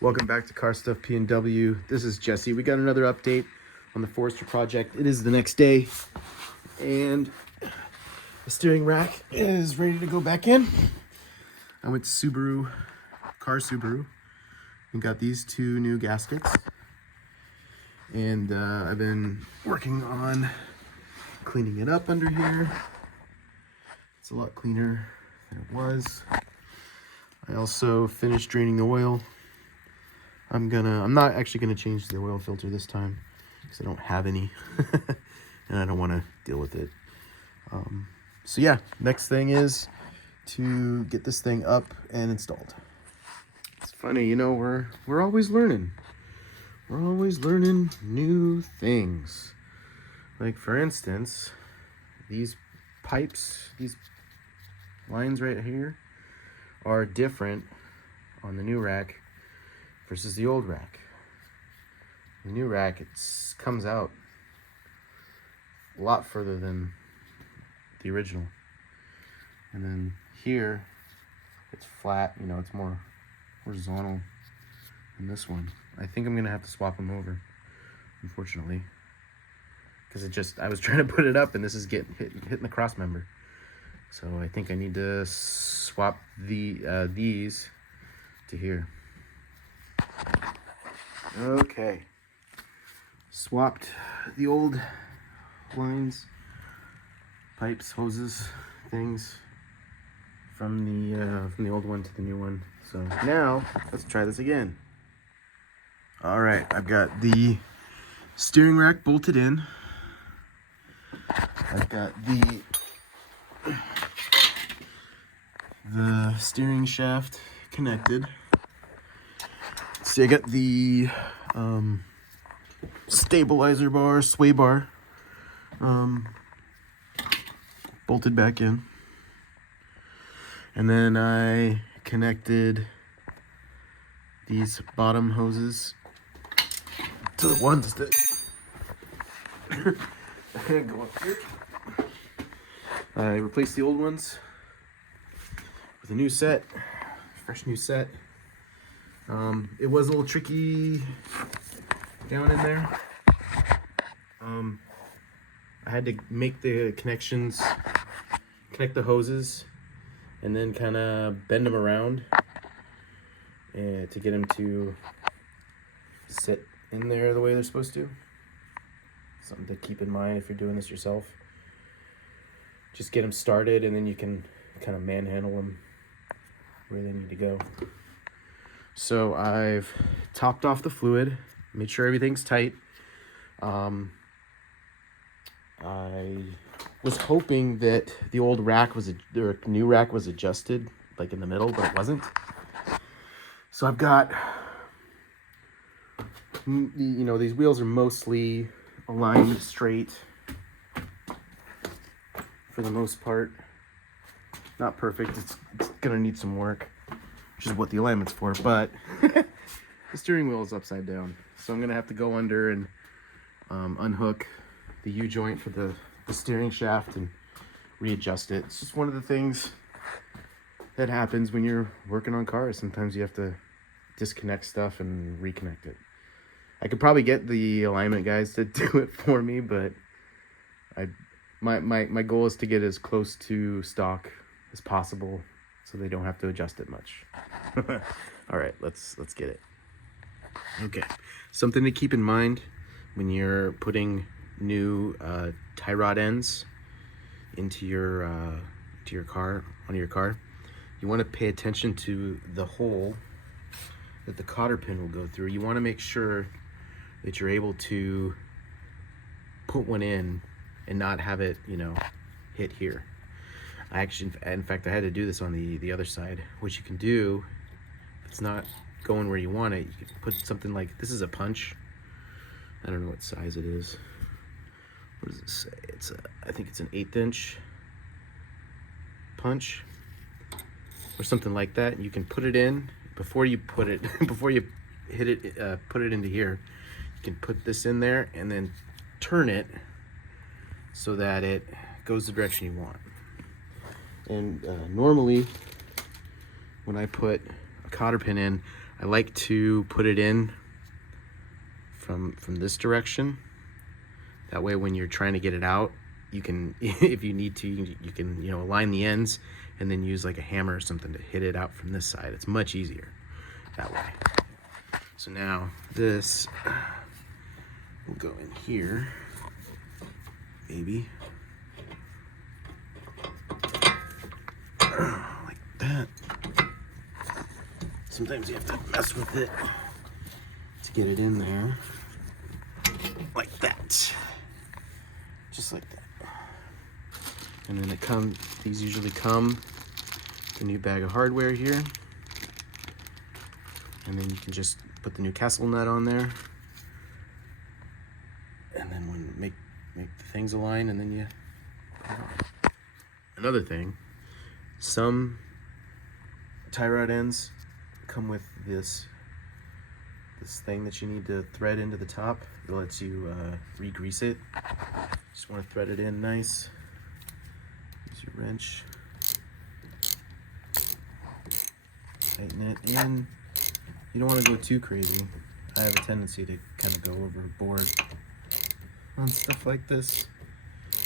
Welcome back to Car Stuff P&W. This is Jesse. We got another update on the Forester project. It is the next day, and the steering rack is ready to go back in. I went to Subaru, and got these two new gaskets. And I've been working on cleaning it up under here. It's a lot cleaner than it was. I also finished draining the oil. I'm not actually gonna change the oil filter this time because I don't have any and I don't want to deal with it. So yeah, next thing is to get this thing up and installed. It's funny, you know, we're always learning. We're always learning new things. Like for instance, these pipes, these lines right here are different on the new rack versus the old rack. The new rack, it comes out a lot further than the original. And then here, it's flat, you know, it's more horizontal than this one. I think I'm gonna have to swap them over, unfortunately. Because I was trying to put it up and this is hitting the cross member. So I think I need to swap these to here. Okay, swapped the old lines, pipes, hoses, things from the old one to the new one. So now let's try this again. All right, I've got the steering rack bolted in. I've got the steering shaft connected. See, I got the stabilizer bar, sway bar, bolted back in. And then I connected these bottom hoses to the ones that go up here. I replaced the old ones with a new set, fresh new set. It was a little tricky down in there. I had to make the connections, connect the hoses, and then kind of bend them around and to get them to sit in there the way they're supposed to. Something to keep in mind if you're doing this yourself. Just get them started and then you can kind of manhandle them where they need to go. So I've topped off the fluid, made sure everything's tight. I was hoping that the old rack or new rack was adjusted like in the middle, but it wasn't. So I've got, you know, these wheels are mostly aligned straight for the most part. Not perfect, it's gonna need some work, which is what the alignment's for, but the steering wheel is upside down. So I'm gonna have to go under and unhook the U-joint for the steering shaft and readjust it. It's just one of the things that happens when you're working on cars. Sometimes you have to disconnect stuff and reconnect it. I could probably get the alignment guys to do it for me, but my goal is to get as close to stock as possible so they don't have to adjust it much. All right, let's get it. Okay, something to keep in mind when you're putting new tie rod ends into your car, on your car, you want to pay attention to the hole that the cotter pin will go through. You want to make sure that you're able to put one in and not have it, you know, hit here. In fact, I had to do this on the other side. What you can do, if it's not going where you want it, you can put something like, this is a punch. I don't know what size it is. What does it say? I think it's an 1/8 inch punch or something like that. You can put it in before you put it, before you hit it, put it into here. You can put this in there and then turn it so that it goes the direction you want. And normally when I put a cotter pin in, I like to put it in from this direction. That way when you're trying to get it out, you can, if you need to, you can, you know, align the ends and then use like a hammer or something to hit it out from this side. It's much easier that way. So now this will go in here, maybe. Like that. Sometimes you have to mess with it to get it in there. Like that. Just like that. And then these usually come with a new bag of hardware here. And then you can just put the new castle nut on there. And then make the things align, and then you put it on. Another thing, some tie rod ends come with this thing that you need to thread into the top. It lets you re-grease it. Just want to thread it in nice. Use your wrench. Tighten it in. You don't want to go too crazy. I have a tendency to kind of go overboard on stuff like this.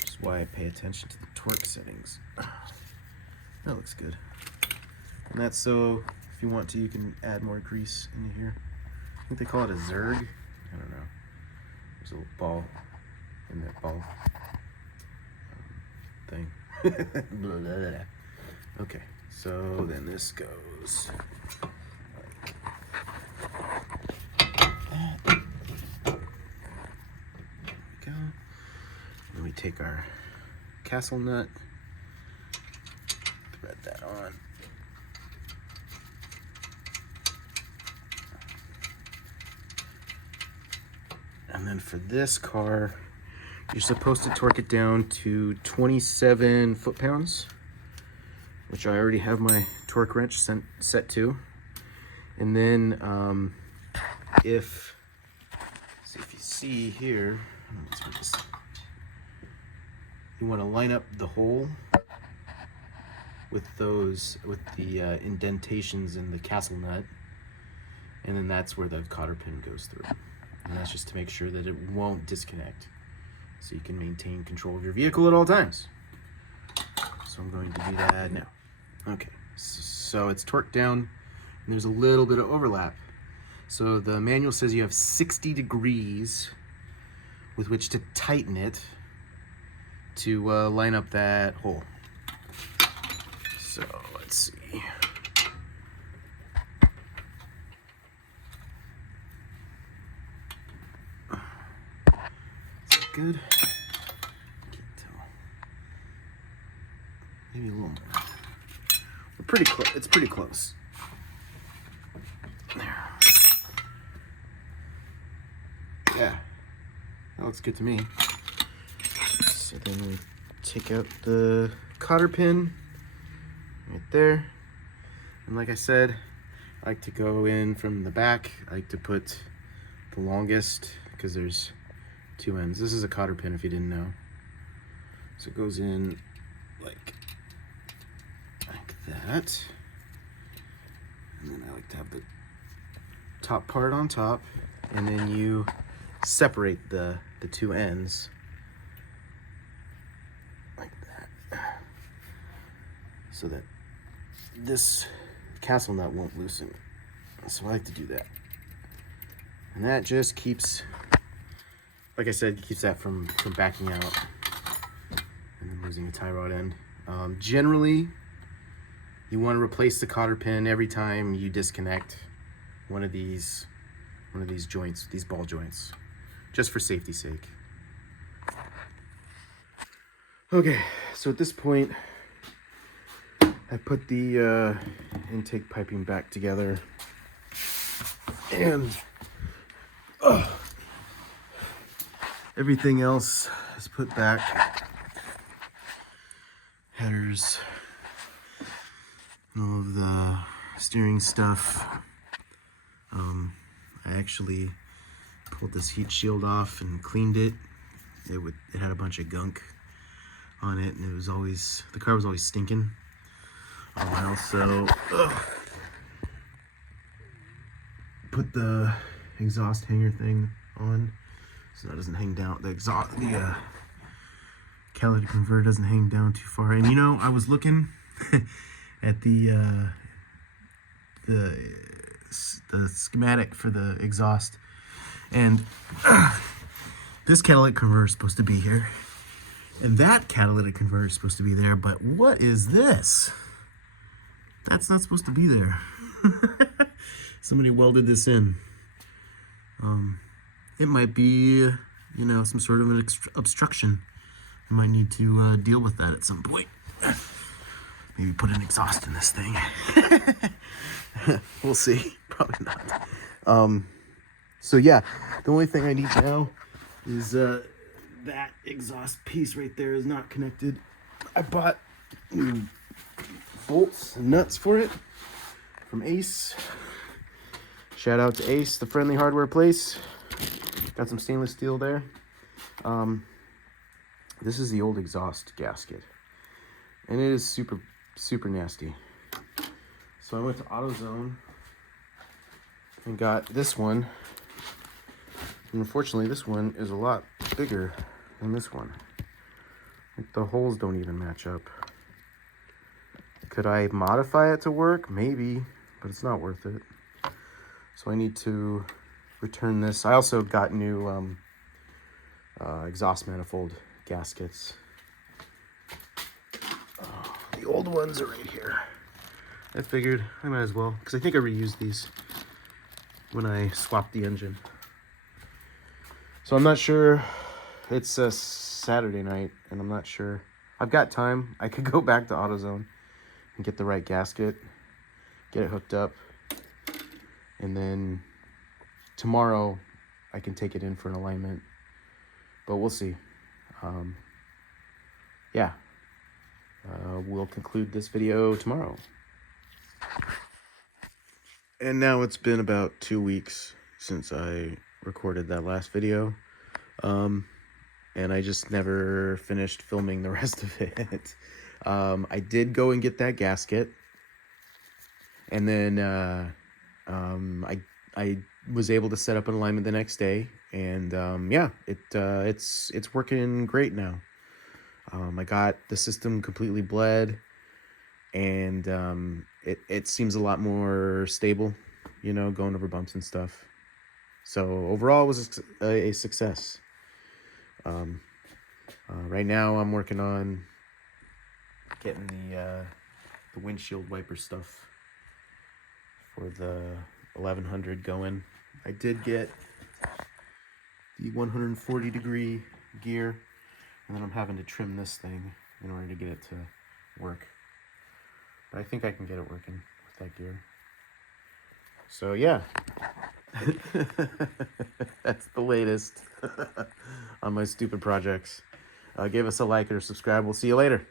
Which is why I pay attention to the torque settings. That looks good. And that's so if you want to, you can add more grease into here. I think they call it a zerg. I don't know. There's a little ball in that ball thing. Okay, so then this goes like that. There we go. Then we take our castle nut, thread that on. And then for this car, you're supposed to torque it down to 27 foot-pounds, which I already have my torque wrench set to. And then if you see here, you want to line up the hole with the indentations in the castle nut, and then that's where the cotter pin goes through. And that's just to make sure that it won't disconnect, so you can maintain control of your vehicle at all times. So I'm going to do that now. Okay, so it's torqued down, and there's a little bit of overlap. So the manual says you have 60 degrees with which to tighten it to line up that hole. So let's see. Good. Can't tell. Maybe a little more. We're pretty close. It's pretty close. There. Yeah. That looks good to me. So then we take out the cotter pin right there. And like I said, I like to go in from the back. I like to put the longest because there's two ends. This is a cotter pin if you didn't know. So it goes in like that. And then I like to have the top part on top, and then you separate the two ends like that, so that this castle nut won't loosen. So I like to do that. And that just keeps, like I said, keeps that from backing out and then losing a tie rod end. Generally, you want to replace the cotter pin every time you disconnect one of these joints, these ball joints, just for safety's sake. Okay, so at this point, I put the intake piping back together, and everything else is put back. Headers, all of the steering stuff. I actually pulled this heat shield off and cleaned it. It had a bunch of gunk on it, and the car was always stinking. I also put the exhaust hanger thing on so that doesn't hang down. The catalytic converter doesn't hang down too far. And you know, I was looking at the schematic for the exhaust, and this catalytic converter is supposed to be here, and that catalytic converter is supposed to be there. But what is this? That's not supposed to be there. Somebody welded this in. It might be, you know, some sort of an obstruction. I might need to deal with that at some point. Maybe put an exhaust in this thing. We'll see. Probably not. So yeah, the only thing I need now is that exhaust piece right there is not connected. I bought new bolts and nuts for it from Ace. Shout out to Ace, the friendly hardware place. Got some stainless steel there. This is the old exhaust gasket, and it is super nasty. So I went to AutoZone and got this one. And unfortunately, this one is a lot bigger than this one. Like, the holes don't even match up. Could I modify it to work? Maybe, but it's not worth it. So I need to return this. I also got new exhaust manifold gaskets. The old ones are right here. I figured I might as well, because I think I reused these when I swapped the engine. So I'm not sure. It's a Saturday night, and I'm not sure. I've got time. I could go back to AutoZone and get the right gasket, get it hooked up, and then tomorrow I can take it in for an alignment. But we'll see. Yeah. We'll conclude this video tomorrow. And now it's been about 2 weeks since I recorded that last video. And I just never finished filming the rest of it. I did go and get that gasket. And then I was able to set up an alignment the next day. And yeah, it's working great now. I got the system completely bled, and it seems a lot more stable, you know, going over bumps and stuff. So overall, it was a success. Right now, I'm working on getting the windshield wiper stuff for the 1100 going. I did get the 140 degree gear, and then I'm having to trim this thing in order to get it to work. But I think I can get it working with that gear. So yeah, that's the latest on my stupid projects. Give us a like or subscribe. We'll see you later.